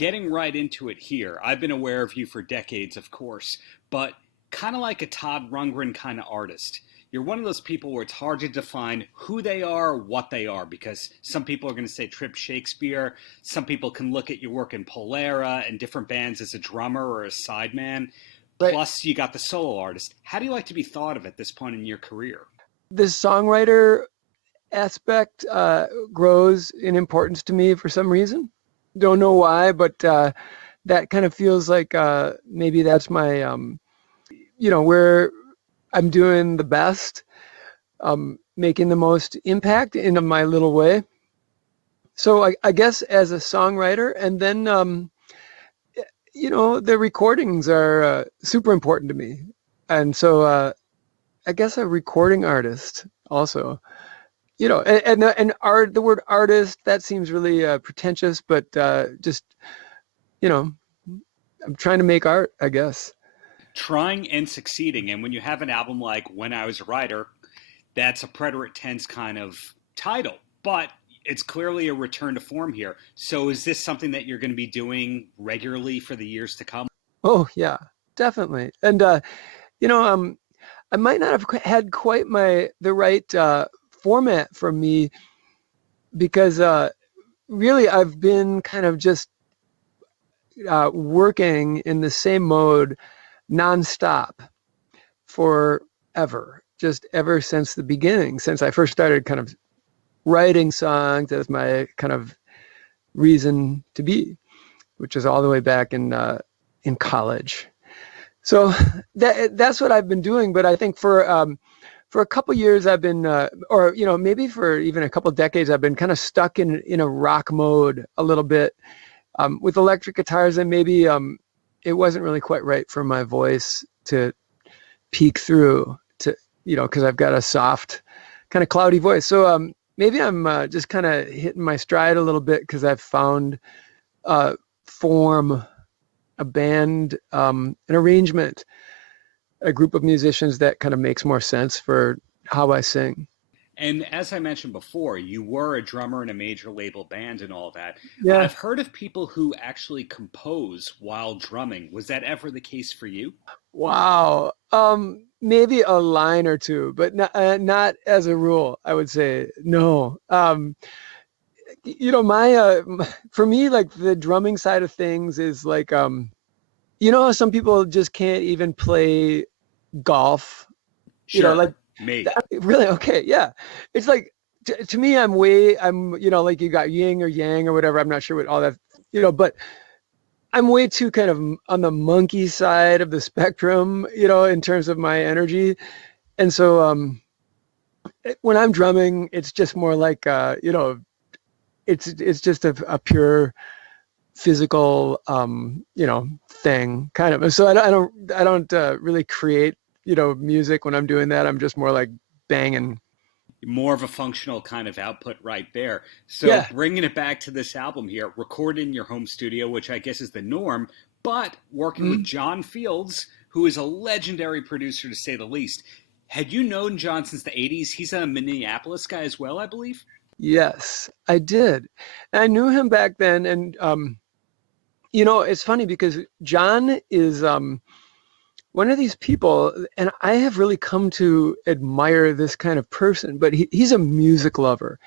Getting right into it here, I've been aware of you for decades, of course, but kind of like a Todd Rundgren kind of artist. You're one of those people where it's hard to define who they are, what they are, because some people are going to say Trip Shakespeare. Some people can look at your work in Polara and different bands as a drummer or a sideman. Right. Plus, you got the solo artist. How do you like to be thought of at this point in your career? The songwriter aspect grows in importance to me for some reason. Don't know why, but that kind of feels like maybe that's my, where I'm doing the best, making the most impact in my little way. So I guess as a songwriter, and then, the recordings are super important to me. And so I guess a recording artist also. And art, the word artist, that seems really pretentious, but just, I'm trying to make art, I guess. Trying and succeeding. And when you have an album like When I Was a Writer, that's a preterite tense kind of title, but it's clearly a return to form here. So is this something that you're going to be doing regularly for the years to come? Oh, yeah, definitely. And, I might not have had quite the right format for me because really I've been kind of just working in the same mode nonstop forever, just ever since the beginning, since I first started kind of writing songs as my kind of reason to be, which is all the way back in college. So that's what I've been doing. But I think for a couple years I've been, or maybe for even a couple decades, I've been kind of stuck in a rock mode a little bit with electric guitars, and maybe it wasn't really quite right for my voice to peek through to, because I've got a soft, kind of cloudy voice. So maybe I'm just kind of hitting my stride a little bit because I've found form, a band, an arrangement, a group of musicians that kind of makes more sense for how I sing. And as I mentioned before, you were a drummer in a major label band and all that. Yeah. I've heard of people who actually compose while drumming. Was that ever the case for you? Wow. Maybe a line or two, but not as a rule, I would say. No. For me, like the drumming side of things is like, how some people just can't even play golf. Sure. Like me. Really? Okay. Yeah. It's like, to me, I'm like you got yin or yang or whatever. I'm not sure what all that, but I'm way too kind of on the monkey side of the spectrum, in terms of my energy. And so when I'm drumming, it's just more like, it's just a pure physical, thing kind of. And so I don't really create, music when I'm doing that. I'm just more like banging. More of a functional kind of output right there. So Yeah. Bringing it back to this album here, recorded in your home studio, which I guess is the norm, but working with John Fields, who is a legendary producer to say the least. Had you known John since the 80s? He's a Minneapolis guy as well, I believe. Yes, I did. I knew him back then. And, it's funny because John is one of these people, and I have really come to admire this kind of person, but he's a music lover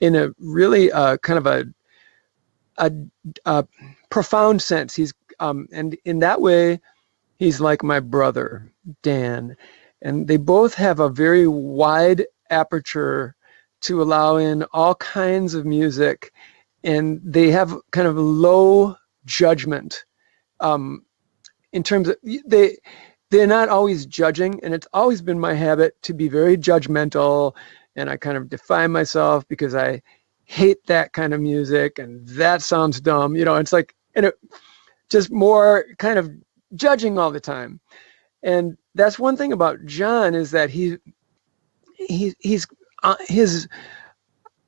in a really kind of a profound sense. He's and in that way, he's like my brother, Dan, and they both have a very wide aperture to allow in all kinds of music, and they have kind of low judgment in terms of they're not always judging, and it's always been my habit to be very judgmental, and I kind of define myself because I hate that kind of music and that sounds dumb, it's like, and it just more kind of judging all the time. And that's one thing about John, is that he's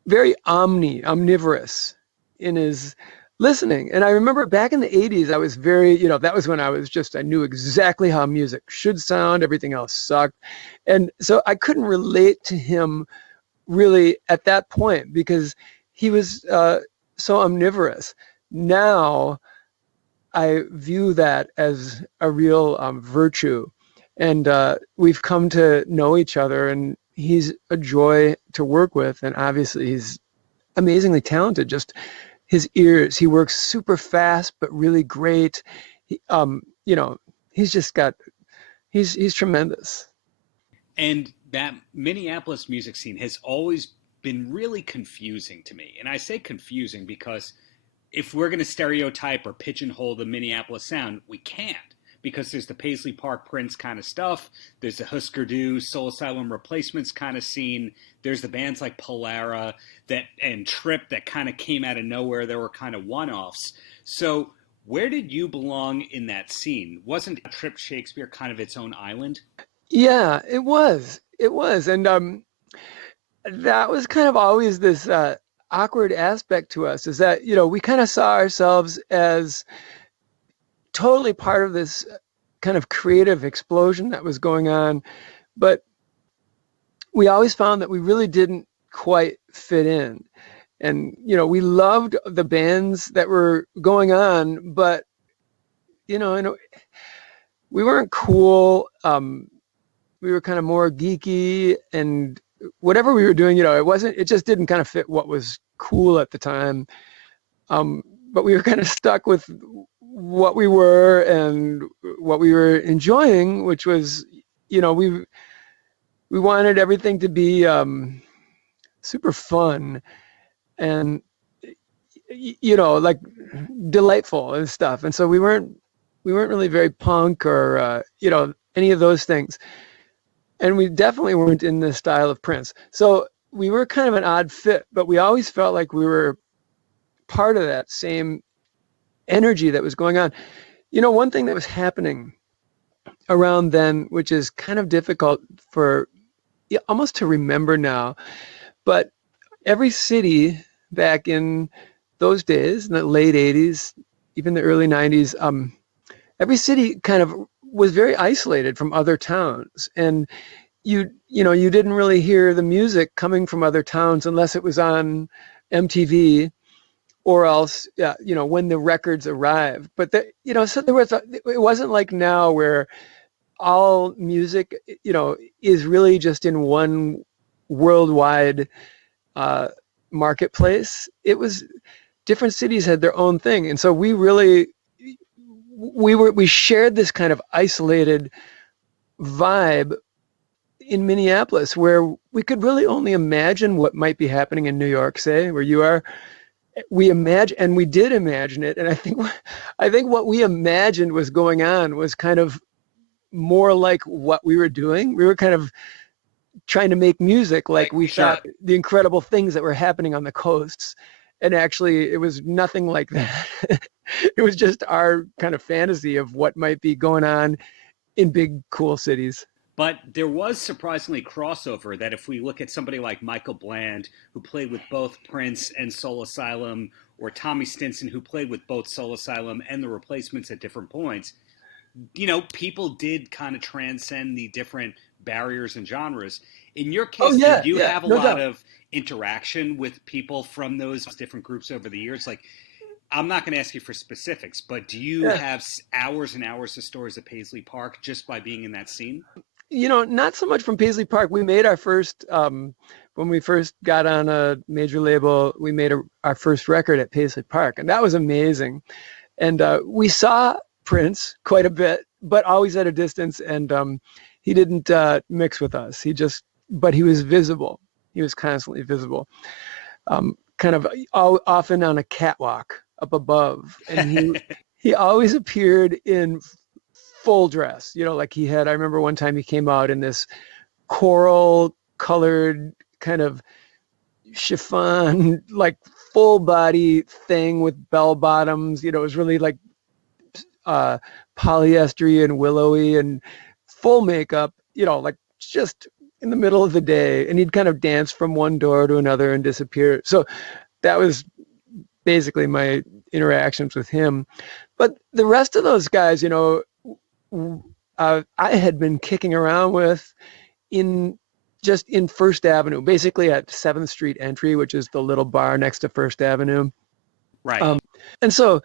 very omnivorous in his listening. And I remember back in the 80s, I was very, that was when I knew exactly how music should sound. Everything else sucked. And so I couldn't relate to him really at that point because he was so omnivorous. Now I view that as a real virtue. And we've come to know each other, and he's a joy to work with. And obviously, he's amazingly talented. Just his ears, he works super fast, but really great. He, you know, he's just got, he's tremendous. And that Minneapolis music scene has always been really confusing to me. And I say confusing because if we're going to stereotype or pigeonhole the Minneapolis sound, we can't. Because there's the Paisley Park Prince kind of stuff. There's the Husker Du, Soul Asylum Replacements kind of scene. There's the bands like Polara and Trip that kind of came out of nowhere. There were kind of one-offs. So where did you belong in that scene? Wasn't Trip Shakespeare kind of its own island? Yeah, it was. It was. And that was kind of always this awkward aspect to us, is that, we kind of saw ourselves as totally part of this kind of creative explosion that was going on. But we always found that we really didn't quite fit in. And, we loved the bands that were going on, but, we weren't cool. We were kind of more geeky, and whatever we were doing, it just didn't kind of fit what was cool at the time. But we were kind of stuck with what we were and what we were enjoying, which was, we wanted everything to be super fun and, like delightful and stuff. And so we weren't really very punk or, any of those things. And we definitely weren't in the style of Prince. So we were kind of an odd fit, but we always felt like we were part of that same energy that was going on. One thing that was happening around then, which is kind of difficult for almost to remember now, but every city back in those days, in the late 80s, even the early 90s, every city kind of was very isolated from other towns. And you didn't really hear the music coming from other towns unless it was on MTV, or else, when the records arrived. But so it wasn't like now where all music, is really just in one worldwide marketplace. It was different cities had their own thing, and so we shared this kind of isolated vibe in Minneapolis, where we could really only imagine what might be happening in New York, say, where you are. We did imagine it, and I think what we imagined was going on was kind of more like what we were doing. We were kind of trying to make music like we thought the incredible things that were happening on the coasts, and actually it was nothing like that. It was just our kind of fantasy of what might be going on in big, cool cities. But there was surprisingly crossover that if we look at somebody like Michael Bland, who played with both Prince and Soul Asylum, or Tommy Stinson, who played with both Soul Asylum and the Replacements at different points, people did kind of transcend the different barriers and genres. In your case, did you have a lot of interaction with people from those different groups over the years? Like, I'm not going to ask you for specifics, but do you have hours and hours of stories at Paisley Park just by being in that scene? Not so much from Paisley Park. We made our first, when we first got on a major label, we made our first record at Paisley Park, and that was amazing. And we saw Prince quite a bit, but always at a distance, and he didn't mix with us. But he was visible. He was constantly visible, kind of often on a catwalk up above, and he always appeared in full dress, like he had. I remember one time he came out in this coral colored kind of chiffon, like full body thing with bell bottoms. It was really like polyestery and willowy and full makeup, like just in the middle of the day. And he'd kind of dance from one door to another and disappear. So that was basically my interactions with him. But the rest of those guys, I had been kicking around with in First Avenue, basically at 7th Street Entry, which is the little bar next to First Avenue. Right. And so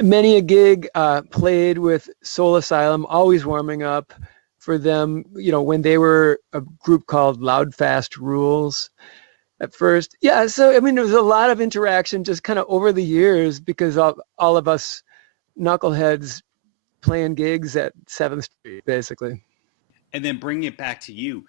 Many a gig, played with Soul Asylum, always warming up for them, when they were a group called Loud Fast Rules at first. Yeah, so I mean, there was a lot of interaction just kind of over the years because of all of us knuckleheads playing gigs at 7th Street, basically. And then bringing it back to you,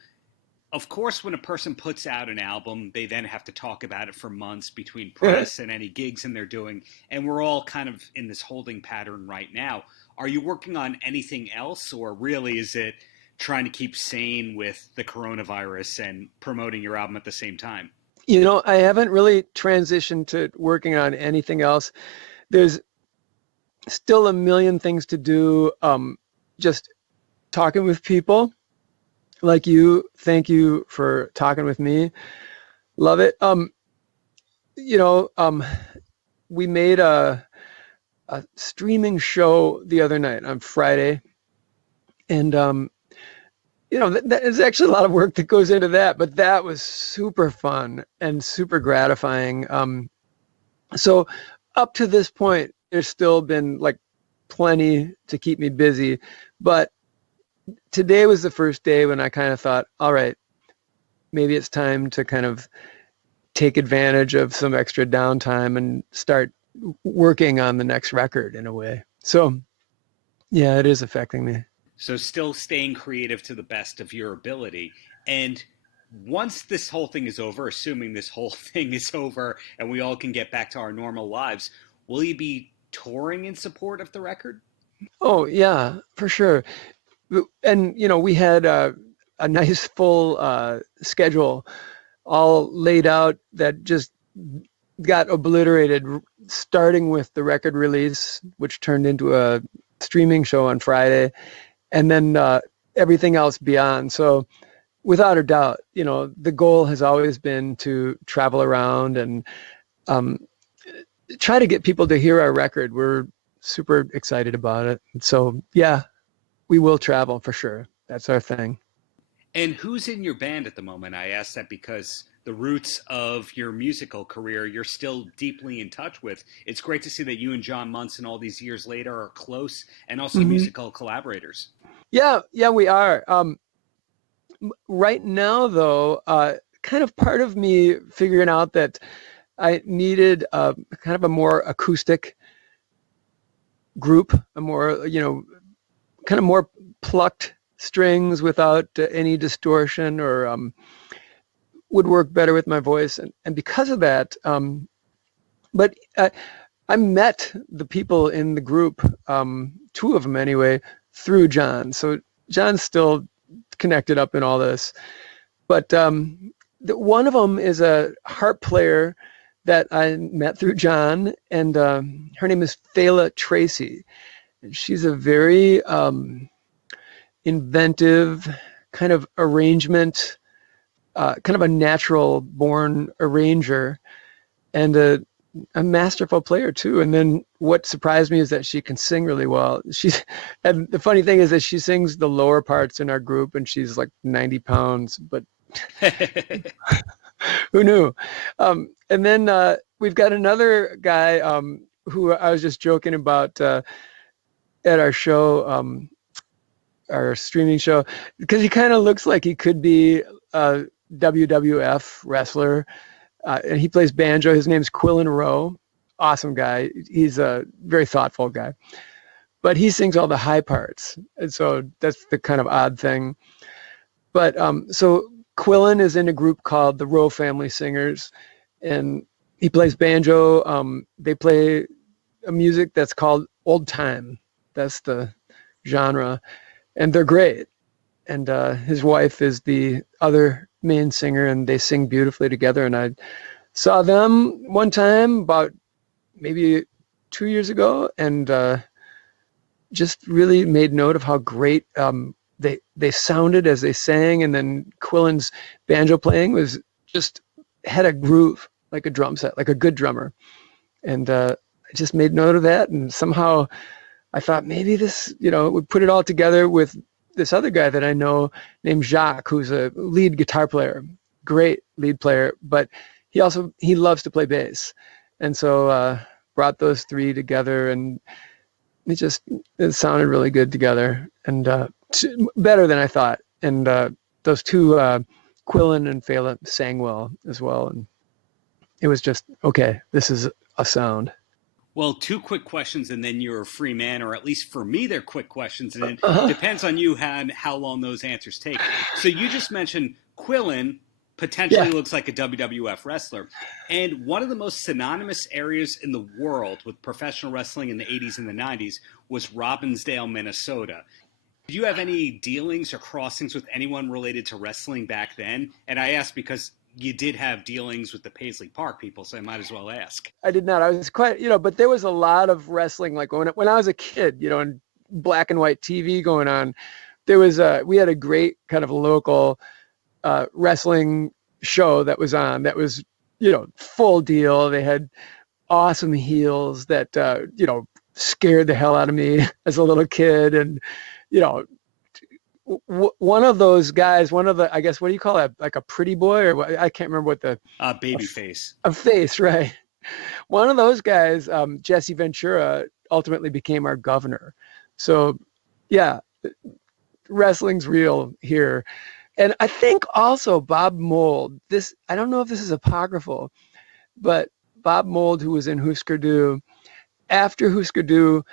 of course, when a person puts out an album, they then have to talk about it for months between press and any gigs and they're doing. And we're all kind of in this holding pattern right now. Are you working on anything else, or really is it trying to keep sane with the coronavirus and promoting your album at the same time? I haven't really transitioned to working on anything else. There's still a million things to do. Just talking with people like you. Thank you for talking with me. Love it. We made a streaming show the other night on Friday, and there's actually a lot of work that goes into that, but that was super fun and super gratifying. So up to this point, there's still been like plenty to keep me busy, but today was the first day when I kind of thought, all right, maybe it's time to kind of take advantage of some extra downtime and start working on the next record in a way. So yeah, it is affecting me. So still staying creative to the best of your ability. And once this whole thing is over, assuming this whole thing is over and we all can get back to our normal lives, will you be touring in support of the record? Oh yeah, for sure. And we had a nice full schedule all laid out that just got obliterated, starting with the record release, which turned into a streaming show on Friday, and then everything else beyond. So without a doubt, the goal has always been to travel around and try to get people to hear our record. We're super excited about it. So yeah, we will travel for sure. That's our thing. And who's in your band at the moment? I ask that because the roots of your musical career you're still deeply in touch with. It's great to see that you and John Munson all these years later are close and also musical collaborators. Yeah, we are. Right now, though, kind of part of me figuring out that I needed kind of a more acoustic group, a more, kind of more plucked strings without any distortion, or would work better with my voice. And because of that, but I met the people in the group, two of them anyway, through John. So John's still connected up in all this. But one of them is a harp player that I met through John, and her name is Fela Tracy. And she's a very inventive kind of arrangement, kind of a natural born arranger, and a masterful player too. And then what surprised me is that she can sing really well. And the funny thing is that she sings the lower parts in our group, and she's like 90 pounds, but who knew? And then we've got another guy who I was just joking about at our show, our streaming show, because he kind of looks like he could be a WWF wrestler. And he plays banjo. His name's Quillen Rowe. Awesome guy. He's a very thoughtful guy. But he sings all the high parts. And so that's the kind of odd thing. But so Quillen is in a group called the Rowe Family Singers. And he plays banjo. They play a music that's called old time. That's the genre. And they're great. And his wife is the other main singer, and they sing beautifully together. And I saw them one time about maybe 2 years ago, and just really made note of how great they sounded as they sang. And then Quillen's banjo playing was just had a groove, like a drum set, like a good drummer. And I just made note of that, and somehow I thought maybe this, would put it all together with this other guy that I know named Jacques, who's a lead guitar player, great lead player, but he loves to play bass. And so brought those three together, and it sounded really good together, and better than I thought. And those two, Quillen and Phelan, sang well as well, and it was just, okay, this is a sound. Well, two quick questions, and then you're a free man, or at least for me, they're quick questions, and it depends on you how long those answers take. So you just mentioned Quillen potentially looks like a WWF wrestler, and one of the most synonymous areas in the world with professional wrestling in the 80s and the 90s was Robbinsdale, Minnesota. Did you have any dealings or crossings with anyone related to wrestling back then? And I ask because you did have dealings with the Paisley Park people, so I might as well ask. I did not. I was quite, but there was a lot of wrestling, like when I was a kid, and black and white TV going on. There was we had a great kind of local wrestling show that was on, that was, full deal. They had awesome heels that, scared the hell out of me as a little kid. And, one of those guys, I guess, what do you call it? Like a pretty boy, or what? I can't remember what the baby face. A face, right? One of those guys, Jesse Ventura, ultimately became our governor. So, yeah, wrestling's real here. And I think also Bob Mould, I don't know if this is apocryphal, but Bob Mould, who was in Husker Du, after Husker Du,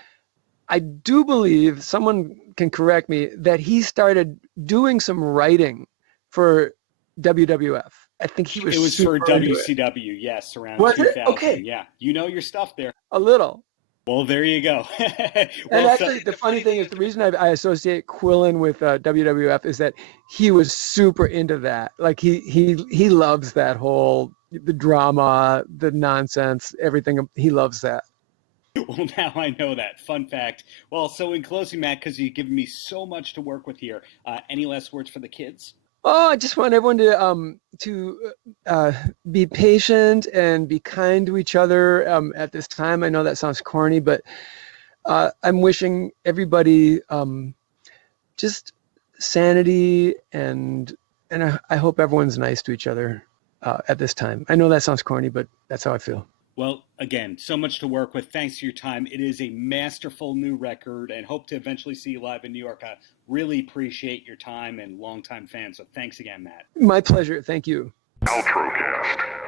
I do believe, someone can correct me, that he started doing some writing for WWF. I think it was for WCW, yes, around 2000. Okay. Yeah, you know your stuff there. A little. Well, there you go. And actually, the funny thing is, the reason I associate Quillen with WWF is that he was super into that. Like he loves that whole, the drama, the nonsense, everything. He loves that. Well, now I know that. Fun fact. Well, so in closing, Matt, because you've given me so much to work with here, any last words for the kids? Oh, I just want everyone to be patient and be kind to each other at this time. I know that sounds corny, but I'm wishing everybody just sanity, and I hope everyone's nice to each other at this time. I know that sounds corny, but that's how I feel. Well, again, so much to work with. Thanks for your time. It is a masterful new record, and hope to eventually see you live in New York. I really appreciate your time and longtime fan. So thanks again, Matt. My pleasure. Thank you. Paltrocast.